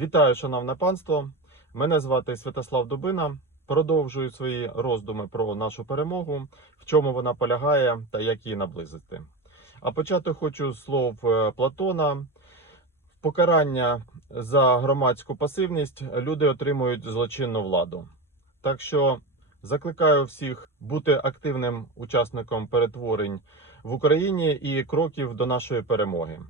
Вітаю, шановне панство. Мене звати Святослав Дубина. Продовжую свої роздуми про нашу перемогу, в чому вона полягає та як її наблизити. А почати хочу слов е, Платона. Покарання за громадську пасивність люди отримують злочинну владу. Так що закликаю всіх бути активним учасником перетворень в Україні і кроків до нашої перемоги.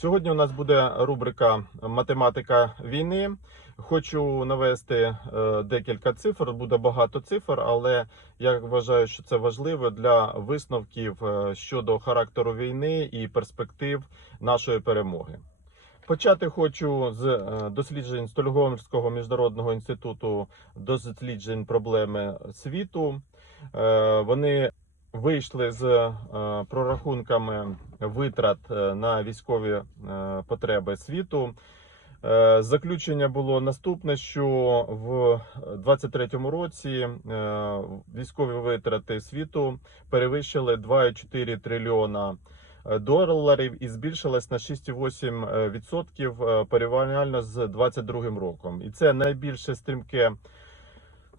Сьогодні у нас буде рубрика Математика війни. Хочу навести е, декілька цифр. Буде багато цифр, але я вважаю, що це важливо для висновків е, щодо характеру війни і перспектив нашої перемоги. Почати хочу з е, досліджень Стольгомського міжнародного інституту досліджень проблеми світу. Вони вийшли з е, прорахунками витрат е, на військові е, потреби світу. Заключення було наступне: що в 2023 році військові витрати світу перевищили 2,4 трильйона доларів і збільшилась на 6,8% е, порівняльно з 2022 роком. І це найбільше стрімке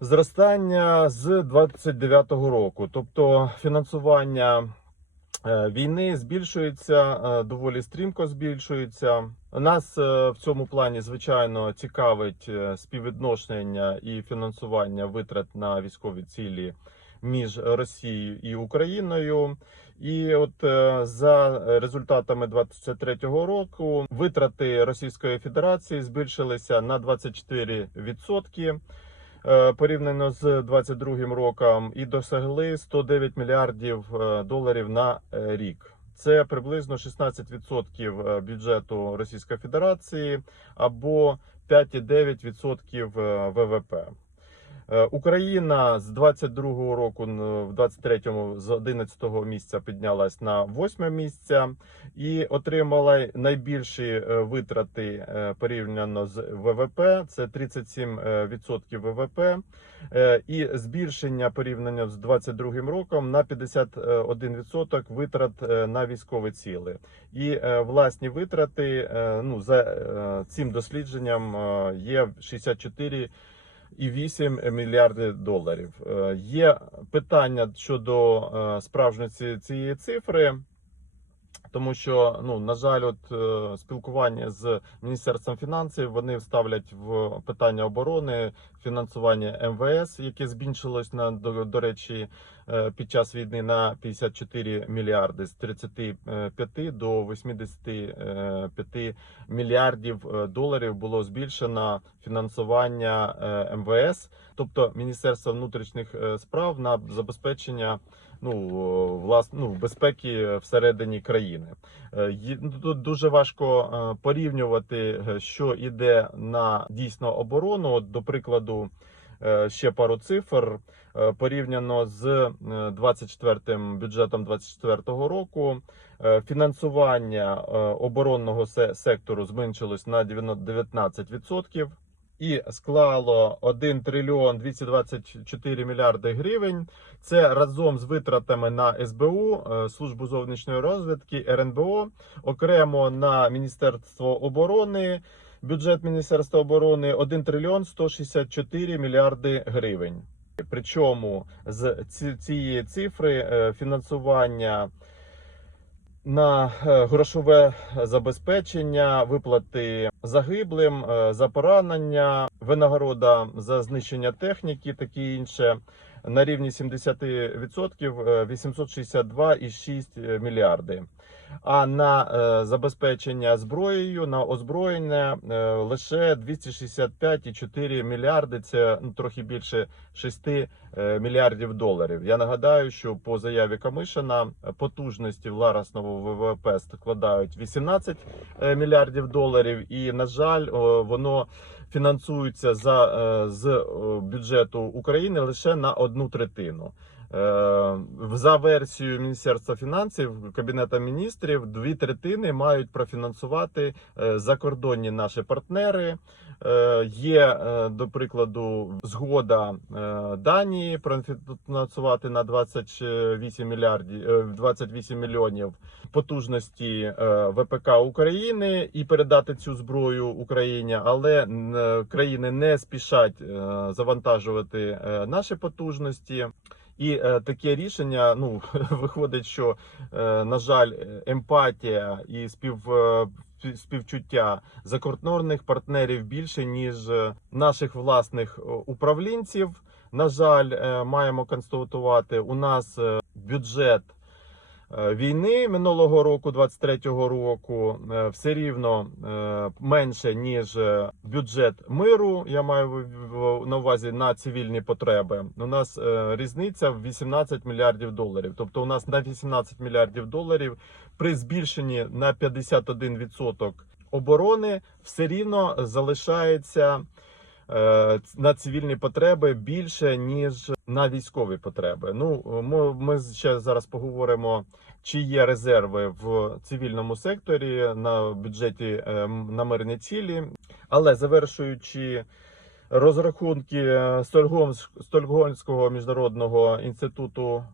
зростання з 29-го року. Тобто фінансування е, війни збільшується е, доволі стрімко збільшується. Нас е, в цьому плані звичайно цікавить співвідношення і фінансування витрат на військові цілі між Росією і Україною. І от за результатами 23-го року витрати Російської Федерації збільшилися на 24% е, порівняно з 22 роком і досягли 109 мільярдів е, доларів на е, рік. Це приблизно 16% бюджету Російської Федерації або 5,9% е, ВВП. Е, Україна з 22-го року в 23-му з 11-го місця піднялась на 8 місце і отримала найбільші е, витрати е, порівняно з ВВП. Це 37% ВВП і збільшення порівняно з 22-м роком на 51% витрат на військові ціли. І власні витрати ну за цим дослідженням є 64 і 8 мільярди доларів. Е, Є питання щодо справжності цієї цифри. Тому що ну на жаль, от е, спілкування з міністерством фінансів вони ставлять в питання оборони фінансування МВС, яке збільшилось на до, до речі е, під час війни на 54 мільярди з 35 до 85 мільярдів е, доларів було збільшено фінансування МВС, тобто Міністерство внутрішніх справ на забезпечення ну власне ну, безпеки всередині країни. Е, ну, Тут дуже важко е, порівнювати, е, що іде на дійсно оборону. От, до прикладу, ще пару цифр порівняно з е, 24-м бюджетом 24-го року. Фінансування оборонного се- сектору зменшилось на 19% і склало 1 трильйон 224 мільярди гривень. Це разом з витратами на СБУ, е, службу зовнішньої розвідки, РНБО, окремо на Міністерство оборони. Бюджет Міністерства оборони 1 трильйон 164 мільярди гривень. Причому з цієї цифри е, фінансування на е, грошове забезпечення, виплати загиблим, е, за поранення, винагорода за знищення техніки, таке інше на рівні 70% е, 862,6 мільярди. А на е, забезпечення зброєю, на озброєння е, лише 265,4 мільярди. Це ну, трохи більше 6 е, мільярдів доларів. Я нагадаю, що по заяві Камишина потужності власного ВВП складають 18 е, мільярдів доларів, і на жаль, воно фінансується за е, з е, бюджету України лише на одну третину. Е, За версією Міністерства фінансів Кабінета міністрів дві третини мають профінансувати закордонні наші партнери. Е, Є, е, до прикладу, згода е, Данії профінансувати на 28 мільярдів е, 28 мільйонів потужності ВПК України і передати цю зброю Україні, але країни не спішать завантажувати наші потужності. І е, таке рішення ну виходить, що е, на жаль, емпатія і спів- співчуття закордонних партнерів більше ніж е, наших власних е, управлінців. На жаль, е, маємо констатувати, у нас бюджет війни минулого року, 23-го року, е, все рівно е, менше ніж е, бюджет миру. Я маю на увазі на цивільні потреби. У нас е, різниця в 18 мільярдів доларів. Тобто, у нас на 18 мільярдів доларів при збільшенні на 51% оборони все рівно залишається. Е, На цивільні потреби більше ніж на військові потреби. Ну ми, ще зараз поговоримо, чи є резерви в цивільному секторі на бюджеті е, на мирні цілі. Але завершуючи розрахунки е, Стокгольмського міжнародного інституту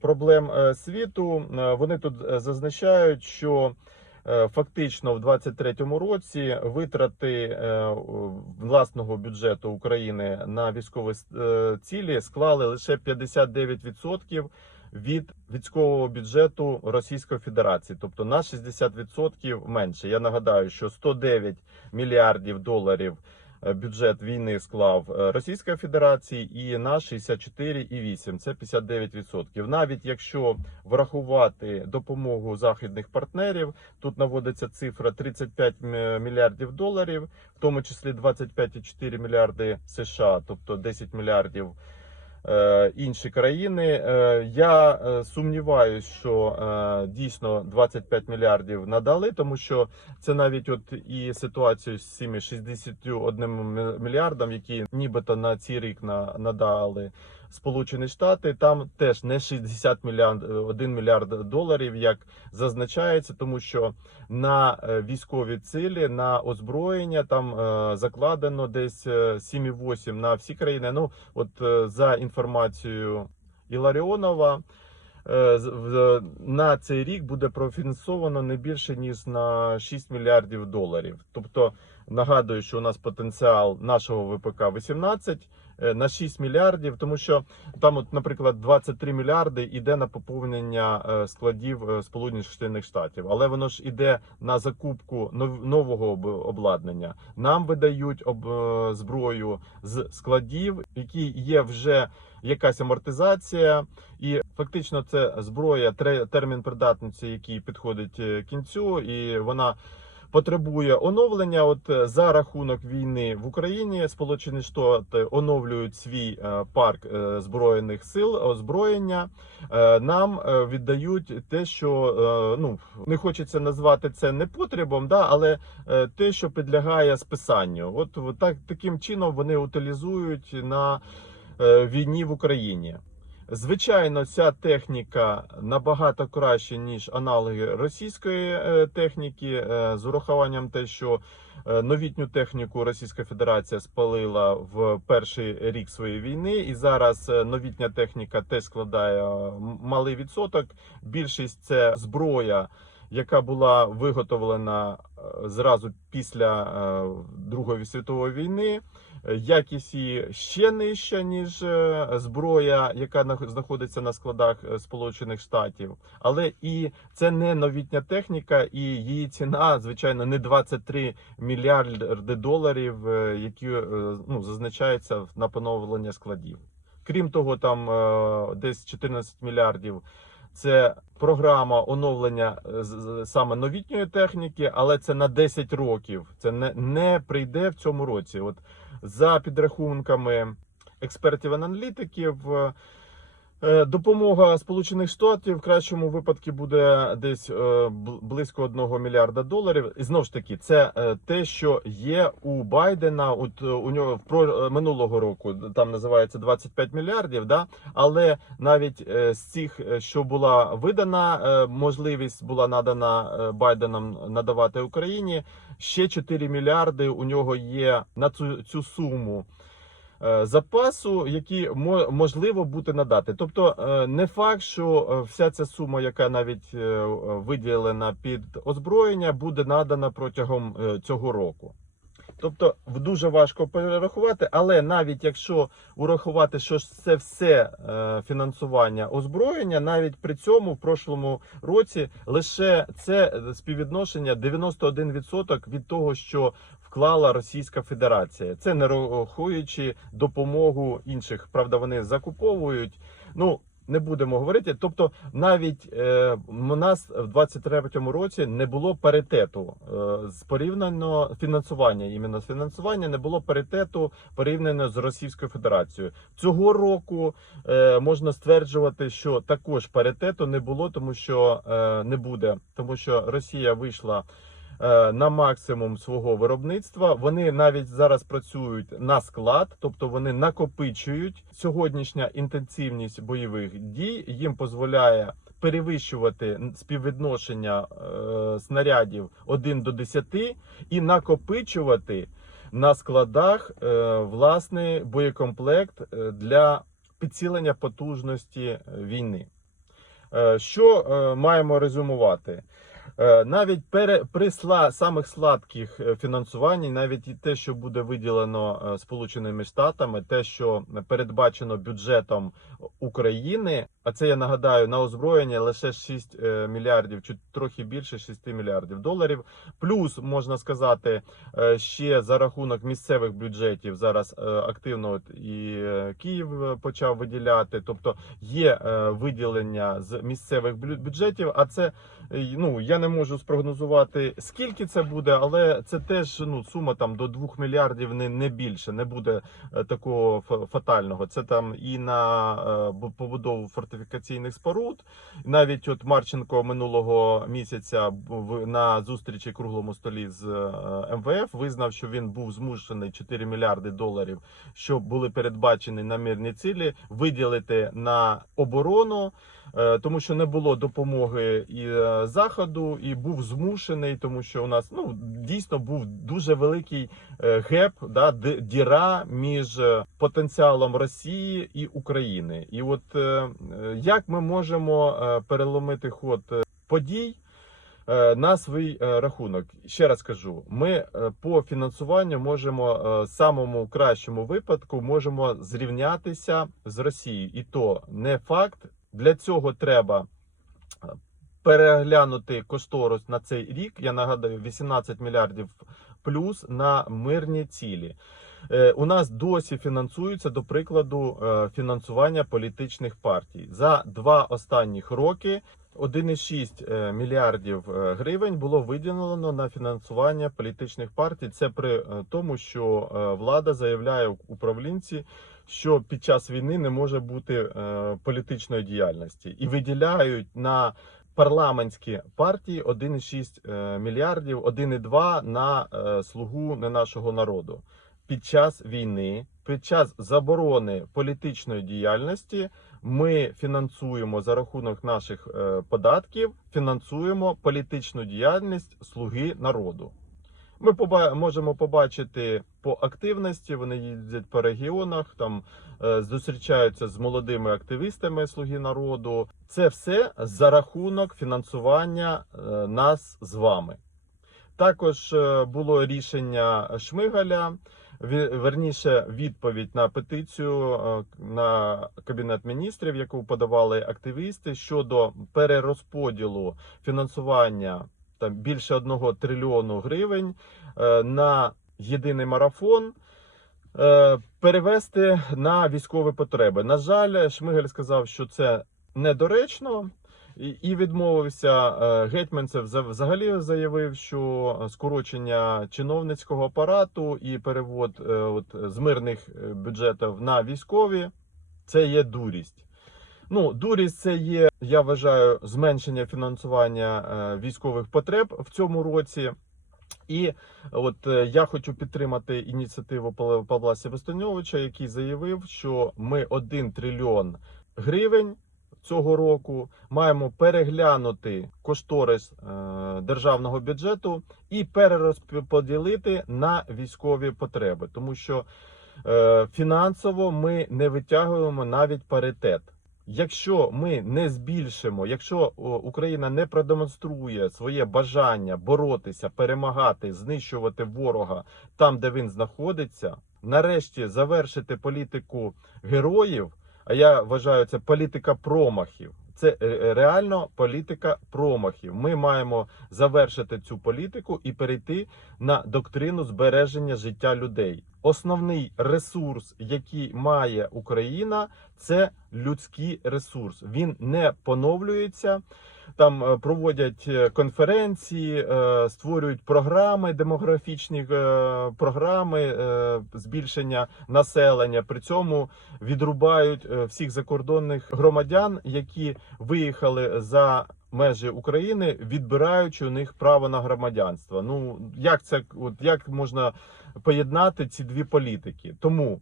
проблем світу, вони тут зазначають, що фактично в 2023 році витрати е, власного бюджету України на військові е, цілі склали лише 59% від військового бюджету Російської Федерації, тобто на 60% менше. Я нагадаю, що 109 мільярдів доларів е, бюджет війни склав Російської Російська Федерація і на 64,8, це 59%. Навіть якщо врахувати допомогу західних партнерів, тут наводиться цифра 35 м- мільярдів доларів, в тому числі 25,4 мільярди США, тобто 10 мільярдів е, інші країни. Е, Я е, сумніваюсь, що е, дійсно 25 мільярдів надали, тому що це навіть от і ситуацію з цими 61 мі- мільярдом, які нібито на цей рік на, надали Сполучені Штати. Там теж не 60 мільярд, 1 мільярд доларів, як зазначається, тому що на е, військові цілі, на озброєння там е, закладено десь е, 7,8 на всі країни. Ну от е, за інформацією Іларіонова. е, На цей рік буде профінансовано не більше ніж на 6 мільярдів доларів. Тобто нагадую, що у нас потенціал нашого ВПК 18 е, на 6 мільярдів, тому що там, от, наприклад, 23 мільярди йде на поповнення е, складів е, Сполучених Штатів, але воно ж іде на закупку нов- нового обладнання. Нам видають об е, зброю з складів, які є вже якась амортизація, і фактично це зброя, термін придатності, який підходить е, кінцю, і вона. Потребує оновлення. От е, за рахунок війни в Україні Сполучені Штати оновлюють свій е, парк е, збройних сил озброєння. Нам віддають те, що ну не хочеться назвати це непотребом, да, але те, що підлягає списанню. От, так таким чином вони утилізують на війні в Україні. Звичайно, ця техніка набагато краще ніж аналоги російської е, техніки, е, з урахуванням те, що е, новітню техніку Російська Федерація спалила в перший рік своєї війни, і зараз новітня техніка теж складає малий відсоток. Більшість це зброя. Яка була виготовлена зразу після Другої світової війни, якість її ще нижча, ніж е, зброя, яка нах- знаходиться на складах е, Сполучених Штатів. Але і це не новітня техніка, і її ціна, звичайно, не 23 мільярди доларів, е, які е, ну, зазначаються на поновлення складів. Крім того, там е, десь 14 мільярдів. Це програма оновлення е, саме новітньої техніки, але це на 10 років. Це не, не прийде в цьому році. От за підрахунками експертів аналітиків, Допомога Сполучених Штатів в кращому випадку буде десь е, близько 1 мільярда доларів. І знову ж таки, це е, те, що є у Байдена. От е, у нього в е, минулого року там називається 25 мільярдів. Да? Але навіть е, з цих, е, що була видана, е, можливість була надана е, Байденом надавати Україні. Ще 4 мільярди у нього є на цю, цю суму е, запасу, які мо- можливо бути надати. Тобто, е, не факт, що е, вся ця сума, яка навіть е, виділена під озброєння, буде надана протягом е, цього року. Тобто дуже важко перерахувати, але навіть якщо урахувати, що це все е, фінансування озброєння, навіть при цьому в прошлому році лише це е, співвідношення 91% від того, що вклала Російська Федерація. Це не рахуючи допомогу інших. Правда, вони закуповують. Ну не будемо говорити. Тобто, навіть е, у нас в 23-му році не було паритету е, з порівняно фінансування. Іменно фінансування не було паритету порівняно з Російською Федерацією. Цього року е, можна стверджувати, що також паритету не було, тому що е, не буде, тому що Росія вийшла. Е, На максимум свого виробництва вони навіть зараз працюють на склад, тобто вони накопичують. Сьогоднішня інтенсивність бойових дій їм дозволяє перевищувати співвідношення е, снарядів 1 до 10 і накопичувати на складах е, власний боєкомплект е, для підсилення потужності війни. Е, Що маємо резюмувати? Е, Навіть пере, при самих сладких е, фінансуванні, навіть і те, що буде виділено е, Сполученими Штатами, те, що передбачено бюджетом України, а це я нагадаю на озброєння лише 6 е, мільярдів, чи трохи більше 6 мільярдів доларів. Плюс можна сказати, е, ще за рахунок місцевих бюджетів зараз е, активно і Київ почав виділяти. Тобто є виділення з місцевих бю- бюджетів. А це ну я не можу спрогнозувати скільки це буде, але це теж ну сума там до 2 мільярдів не, не більше. Не буде такого фатального. Це там і на бу- побудову фортифікаційних споруд. Навіть от Марченко минулого місяця на зустрічі круглому столі з е, МВФ визнав, що він був змушений 4 мільярди доларів, що були передбачені на мирні цілі, виділити на оборону. Е, Тому що не було допомоги і е, заходу, і був змушений, тому що у нас ну дійсно був дуже великий е, геп, да, діра між потенціалом Росії і України. І от як ми можемо переломити ход подій? На свій рахунок ще раз кажу, ми по фінансуванню можемо самому кращому випадку можемо зрівнятися з Росією, і то не факт. Для цього треба е, переглянути кошторис на цей рік. Я нагадаю, 18 мільярдів плюс на мирні цілі. Е, У нас досі фінансується, до прикладу, е, фінансування політичних партій. За два останніх роки 1,6 е, мільярдів гривень було виділено на фінансування політичних партій. Це при тому, що влада заявляє управлінці, що під час війни не може бути е, політичної діяльності і виділяють на парламентські партії 1,6 е, мільярдів, 1,2 на е, слугу не нашого народу. Під час війни, під час заборони політичної діяльності, ми фінансуємо за рахунок наших податків, фінансуємо політичну діяльність слуги народу. Ми поба- можемо побачити по активності. Вони їздять по регіонах, там е, зустрічаються з молодими активістами Слуги народу. Це все за рахунок фінансування е, нас з вами. Також е, було рішення Шмигаля. Верніше відповідь на петицію е, на кабінет міністрів, яку подавали активісти щодо перерозподілу фінансування там більше одного трильйону гривень е, на єдиний марафон. е, Перевести на військові потреби. На жаль, Шмигаль сказав, що це недоречно, і- відмовився. Е, Гетьманцев за- взагалі заявив, що скорочення чиновницького апарату і перевод от, з мирних бюджетів на військові це є дурість. Ну, дурість це є, я вважаю, зменшення фінансування е, військових потреб в цьому році. І от е, я хочу підтримати ініціативу Павла- Севастоньовича, який заявив, що ми 1 трильйон гривень цього року маємо переглянути кошторис е, державного бюджету і перерозподілити на військові потреби, тому що фінансово ми не витягуємо навіть паритет. Якщо ми не збільшимо, якщо Україна не продемонструє своє бажання боротися, перемагати, знищувати ворога там, де він знаходиться, нарешті завершити політику героїв. А я вважаю, це політика промахів. Це е, реально політика промахів. Ми маємо завершити цю політику і перейти на доктрину збереження життя людей. Основний ресурс, який має Україна, це людський ресурс. Він не поновлюється. Там е, проводять е, конференції, е, створюють програми, демографічні програми збільшення населення. При цьому відрубають всіх закордонних громадян, які виїхали за межі України, відбираючи у них право на громадянство. Ну як це от як можна поєднати ці дві політики? Тому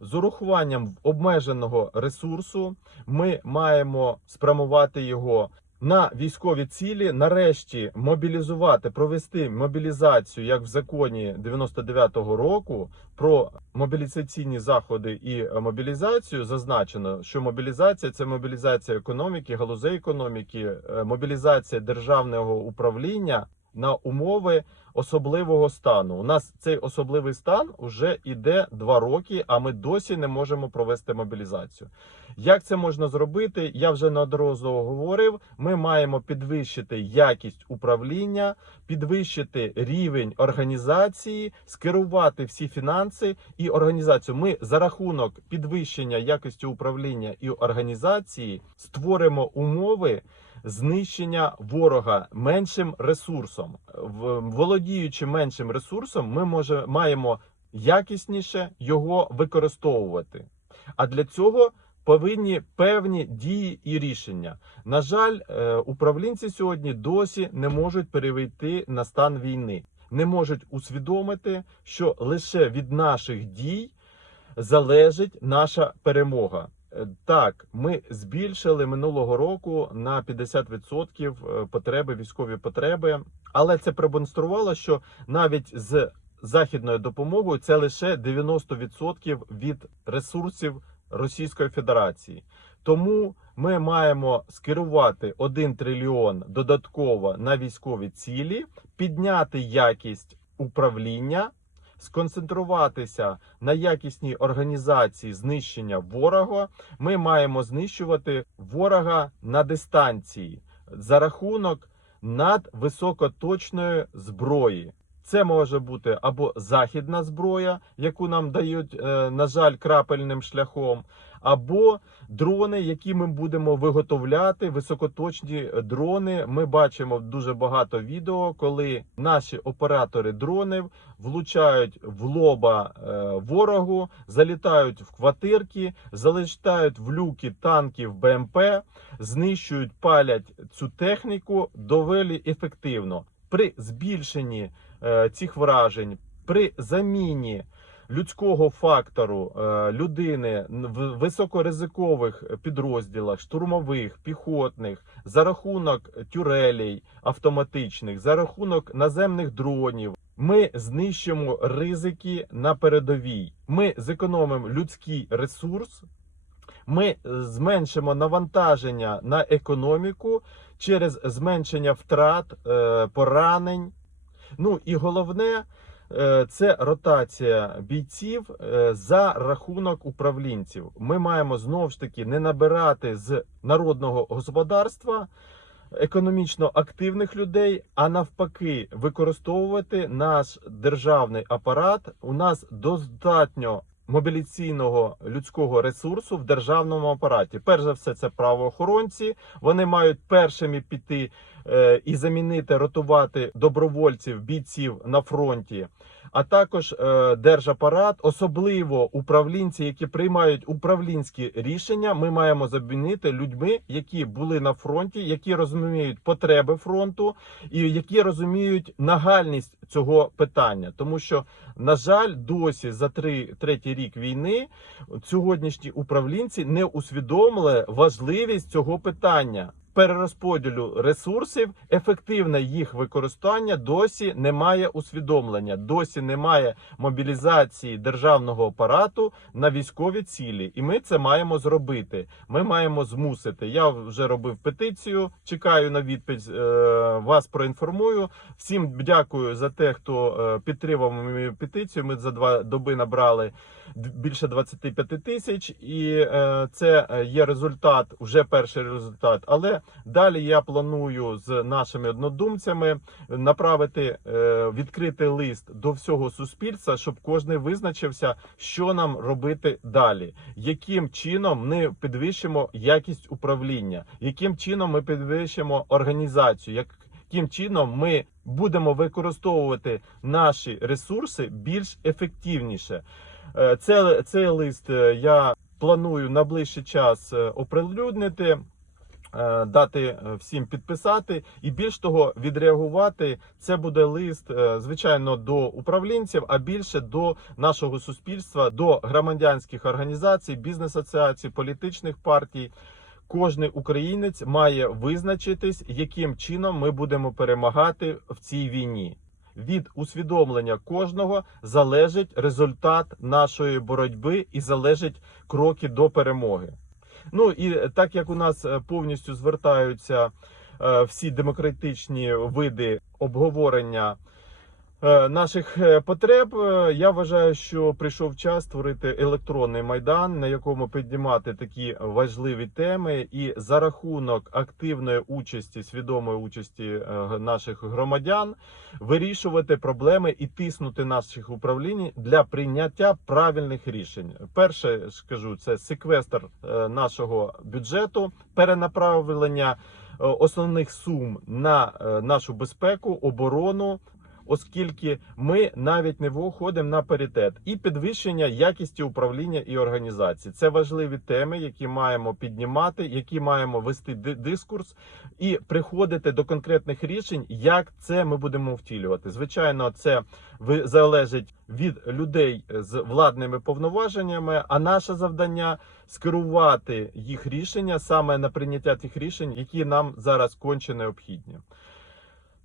з урахуванням обмеженого ресурсу ми маємо спрямувати його. На військові цілі нарешті мобілізувати, провести мобілізацію, як в законі 99-го року про мобілізаційні заходи і мобілізацію зазначено, що мобілізація це мобілізація економіки, галузей економіки, е, мобілізація державного управління на умови особливого стану. У нас цей особливий стан вже іде два роки, а ми досі не можемо провести мобілізацію. Як це можна зробити? Я вже неодноразово говорив. Ми маємо підвищити якість управління, підвищити рівень організації, скерувати всі фінанси і організацію. Ми за рахунок підвищення якості управління і організації створимо умови. Знищення ворога меншим ресурсом, володіючи меншим ресурсом, ми може маємо якісніше його використовувати. А для цього повинні певні дії і рішення. На жаль, е, управлінці сьогодні досі не можуть перейти на стан війни, не можуть усвідомити, що лише від наших дій залежить наша перемога. Е, Так, ми збільшили минулого року на 50% е, потреби, військові потреби, але це продемонструвало, що навіть з західною допомогою це лише 90% від ресурсів Російської Федерації. Тому ми маємо скерувати 1 трильйон додатково на військові цілі, підняти якість управління, сконцентруватися на якісній організації знищення ворога. Ми маємо знищувати ворога на дистанції за рахунок надвисокоточної зброї. Це може бути або західна зброя, яку нам дають, е, на жаль, крапельним шляхом, або дрони, які ми будемо виготовляти, високоточні дрони. Ми бачимо дуже багато відео, коли наші оператори дронів влучають в лоба е, ворогу, залітають в квартирки, залітають в люки танків БМП, знищують, палять цю техніку доволі ефективно. При збільшенні е, цих вражень, при заміні людського фактору е, людини в високоризикових підрозділах, штурмових, піхотних, за рахунок тюрелей автоматичних, за рахунок наземних дронів. Ми знищимо ризики на передовій. Ми зекономимо людський ресурс. Ми зменшимо навантаження на економіку через зменшення втрат, е, поранень. Ну і головне е, це ротація бійців е, за рахунок управлінців. Ми маємо знову ж таки не набирати з народного господарства економічно активних людей, а навпаки, використовувати наш державний апарат. У нас достатньо мобілізаційного людського ресурсу в державному апараті. Перш за все, це правоохоронці. Вони мають першими піти е, і замінити, ротувати добровольців, бійців на фронті. а також е, держапарат, особливо управлінці, які приймають управлінські рішення. Ми маємо замінити людьми, які були на фронті, які розуміють потреби фронту і які розуміють нагальність цього питання, тому що на жаль, досі за три третій рік війни сьогоднішні управлінці не усвідомили важливість цього питання. Перерозподілу ресурсів, ефективне їх використання досі немає усвідомлення, досі немає мобілізації державного апарату на військові цілі, і ми це маємо зробити. Ми маємо змусити. Я вже робив петицію. Чекаю на відповідь. е, Вас проінформую. Всім дякую за те, хто е, підтримав мою петицію. Ми за два доби набрали більше 25 тисяч, і е, це е, є результат, вже перший результат. Але далі я планую з нашими однодумцями направити е, відкритий лист до всього суспільства, щоб кожен визначився, що нам робити далі, яким чином ми підвищимо якість управління, яким чином ми підвищимо організацію. як яким чином ми будемо використовувати наші ресурси більш ефективніше. Е, Це, цей лист е, я планую на ближчий час е, оприлюднити. Дати всім підписати і більш того відреагувати. Це буде лист, звичайно, до управлінців, а більше до нашого суспільства, до громадянських організацій, бізнес-асоціацій, політичних партій. Кожний українець має визначитись, яким чином ми будемо перемагати в цій війні. Від усвідомлення кожного залежить результат нашої боротьби і залежить кроки до перемоги. Ну і так як у нас е, повністю звертаються е, всі демократичні види обговорення наших е, потреб, е, я вважаю, що прийшов час створити електронний майдан, на якому піднімати такі важливі теми, і за рахунок активної участі, свідомої участі е, наших громадян вирішувати проблеми і тиснути наших управлінь для прийняття правильних рішень. Перше ж кажу, це секвестр е, нашого бюджету, перенаправлення е, основних сум на е, нашу безпеку, оборону. Оскільки ми навіть не виходимо на паритет і підвищення якісті управління і організації, це важливі теми, які маємо піднімати, які маємо вести дискурс і приходити до конкретних рішень, як це ми будемо втілювати. Звичайно, це залежить від людей з владними повноваженнями. А наше завдання скерувати їх рішення саме на прийняття тих рішень, які нам зараз конче необхідні.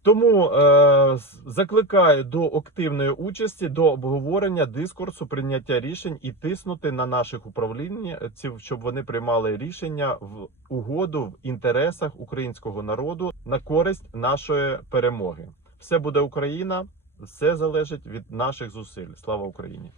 Тому е, закликаю до активної участі, до обговорення дискурсу, прийняття рішень і тиснути на наших управлінців, щоб вони приймали рішення в угоду в інтересах українського народу на користь нашої перемоги. Все буде Україна, все залежить від наших зусиль. Слава Україні!